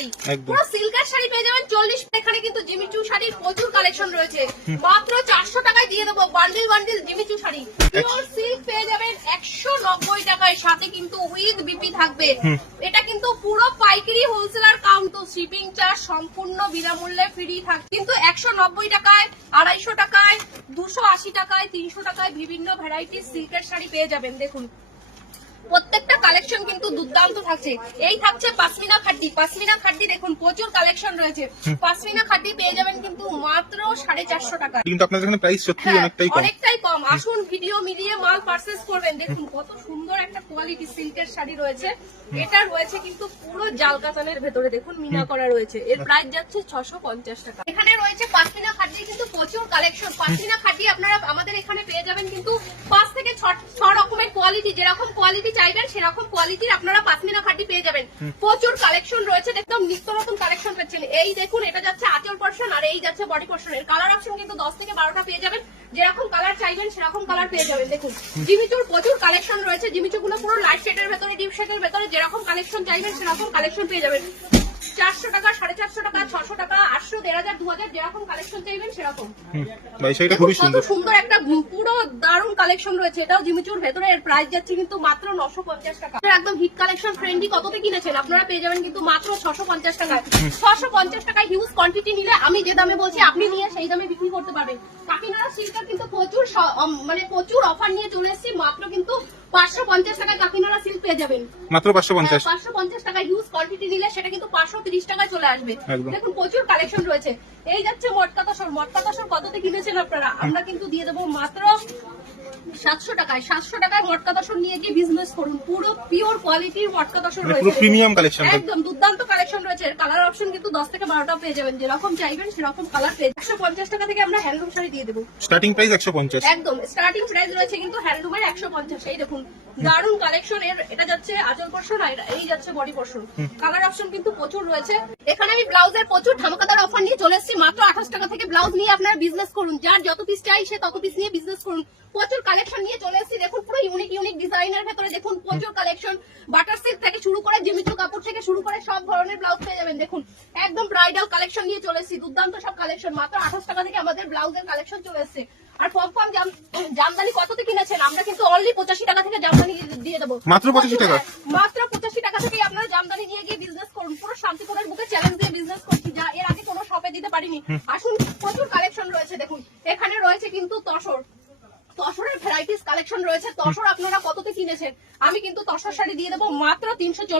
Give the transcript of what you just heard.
শাড়ি, পুরো সিল্কের শাড়ি পেয়ে যাবেন 40। এখানে কিন্তু জিমিচু শাড়ির প্রচুর কালেকশন রয়েছে, মাত্র 400 টাকায় দিয়ে দেবো bundle bundle Jimmy Choo sari. Pure silk পেয়ে যাবেন 190 টাকায়, সাথে কিন্তু উইথ বিপি থাকবে। এটা কিন্তু পুরো পাইকারি হোলসেলার কাউন্ট, শিপিং চার্জ সম্পূর্ণ বিনামূল্যে ফ্রি থাকবে। কিন্তু 190 টাকায়, 250 টাকায়, 280 টাকায়, 300 টাকায় বিভিন্ন ভ্যারাইটির সিল্কের শাড়ি পেয়ে যাবেন। দেখুন প্রত্যেকটা কালেকশন কিন্তু দুর্দান্ত থাকছে। এই থাকছে পাশমিনা খাড্ডি, পাশমিনা খাড্ডি দেখুন প্রচুর কালেকশন রয়েছে। পাশমিনা খাড্ডি পেয়ে যাবেন কিন্তু মাত্র 450 টাকা। কিন্তু আপনাদের এখানে প্রাইস সত্যি অনেকটাই কম। আসুন ভিডিও মিলিয়ে মাল পারচেজ করবেন। দেখুন কত সুন্দর একটা কোয়ালিটি সিল্কের শাড়ি রয়েছে। এটা রয়েছে কিন্তু পুরো জাল কাতানের ভেতরে, দেখুন মিনা করা রয়েছে। এর প্রাইস যাচ্ছে 650 টাকা। এখানে রয়েছে পাশমিনা খাড্ডি কিন্তু প্রচুর কালেকশন। পাশমিনা খাড্ডি আপনারা আমাদের এখানে পেয়ে যাবেন কিন্তু 5 থেকে 6 রকমের কোয়ালিটি, যেরকম কোয়ালিটি চাইবেন সেরকম কোয়ালিটির আপনারা পাশমিনা খাড্ডি পেয়ে যাবেন। প্রচুর কালেকশন রয়েছে, একদম নিত্য নতুন কালেকশন পাচ্ছেন। এই দেখুন এটা যাচ্ছে আঁচল পোরশন আর এই যাচ্ছে বডি পোরশন। এর কালার অপশন কিন্তু 10 থেকে 12টা পেয়ে যাবেন, যেরকম কালার চাইবেন সেরকম কালার পেয়ে যাবেন। দেখুন জিমিচুর প্রচুর কালেকশন রয়েছে। জিমিচু গুলো পুরো লাইট শেডের ভেতরে, ডিপ শেডের ভেতরে, যেরকম কালেকশন চাইবেন সেরকম কালেকশন পেয়ে যাবেন। 400 টাকা, 450 টাকা, 600 টাকা, 800, 1000, 2000, যেরকম কালেকশন চাইবেন সেরকম। কত সুন্দর একটা পুরো দারুণ কালেকশন রয়েছে। এটাও জিমিচুর ভেতরে। এর প্রাইস যাচ্ছে কিন্তু মাত্র 950 টাকা। একদম হিট কালেকশন ফ্রেন্ডলি কততে কিনেছেন আপনারা পেয়ে যাবেন কিন্তু মাত্র 650 টাকায়। 650 টাকায় হিউজ কোয়ান্টিটি নিলে আমি যে দামে বলছি আপনি নিয়ে সেই দামে বিক্রি করতে পারবেন। কাকিনাড়া সিল্কের কিন্তু প্রচুর অফার নিয়ে চলে এসেছি। মাত্র কিন্তু 550 টাকায় কাকিনাড়া সিল্ক পেয়ে যাবেন, মাত্র 550 টাকায়। হিউজ কোয়ান্টিটি নিলে সেটা কিন্তু 530 টাকায় চলে আসবে। দেখুন প্রচুর কালেকশন রয়েছে। এই যাচ্ছে মটকা তসর। মটকা তসর কততে কিনেছেন আপনারা? আমরা কিন্তু দিয়ে দেবো মাত্র 700 টাকায়। 700 টাকায় মটকা তসর নিয়ে গিয়ে বিজনেস করুন। পুরো পিওর কোয়ালিটির মটকা তসর রয়েছে, প্রিমিয়াম কালেকশন, একদম দুর্দান্ত কালেকশন রয়েছে। কালার অপশন কিন্তু 10 থেকে 12টা পেয়ে যাবেন, যেরকম চাইবেন সেরকম কালার পেয়ে। 150 টাকা থেকে আমরা হ্যান্ডলুম শাড়ি দিয়ে দেবো। স্টার্টিং প্রাইস 150, একদম স্টার্টিং প্রাইস রয়েছে কিন্তু হ্যান্ডলুমের 150। এই দেখুন দারুণ কালেকশন। এটা যাচ্ছে আঁচল পোরশন আর এই যাচ্ছে বডি পোরশন। কালার অপশন কিন্তু প্রচুর রয়েছে। এখানে আমি ব্লাউজের প্রচুর ধামাকাদার অফার নিয়ে চলে এসেছি। মাত্র 28 টাকা থেকে ব্লাউজ নিয়ে আপনারা বিজনেস করুন। যার যত পিস চাই সে তত পিস নিয়ে বিজনেস করুন। প্রচুর কালেকশন নিয়ে চলে এসেছি। দেখুন পুরো ইউনিক ডিজাইনের ভেতরে দেখুন প্রচুর কালেকশন। বাটার সিল্ক থেকে শুরু করে জিমিচু কাপড় থেকে শুরু করে সব ধরনের ব্লাউজ পেয়ে যাবেন। দেখুন একদম ব্রাইডাল কালেকশন নিয়ে চলে এসেছি। দুর্দান্ত সব কালেকশন। মাত্র 28 টাকা থেকে আমাদের ব্লাউজের কালেকশন চলে এসেছে। আর পপকর্ন জামদানি কততে কিনেছেন? আমরা কিন্তু অনলি 85 টাকা থেকে জামদানি দিয়ে দেবো। মাত্র 85 টাকা, মাত্র 85 টাকা থেকে আপনারা জামদানি নিয়ে গিয়ে বিজনেস করুন। পুরো শান্তিপুরের বুকে চ্যালেঞ্জ দিয়ে বিজনেস করছি, যা এর আগে কোনো শপে দিতে পারিনি। আসুন প্রচুর কালেকশন রয়েছে। দেখুন এখানে রয়েছে কিন্তু তসরের ভ্যারাইটিস কালেকশন রয়েছে। তসর আপনারা কততে কিনেছেন? আমি কিন্তু তসর শাড়ি দিয়ে দেবো মাত্র 340।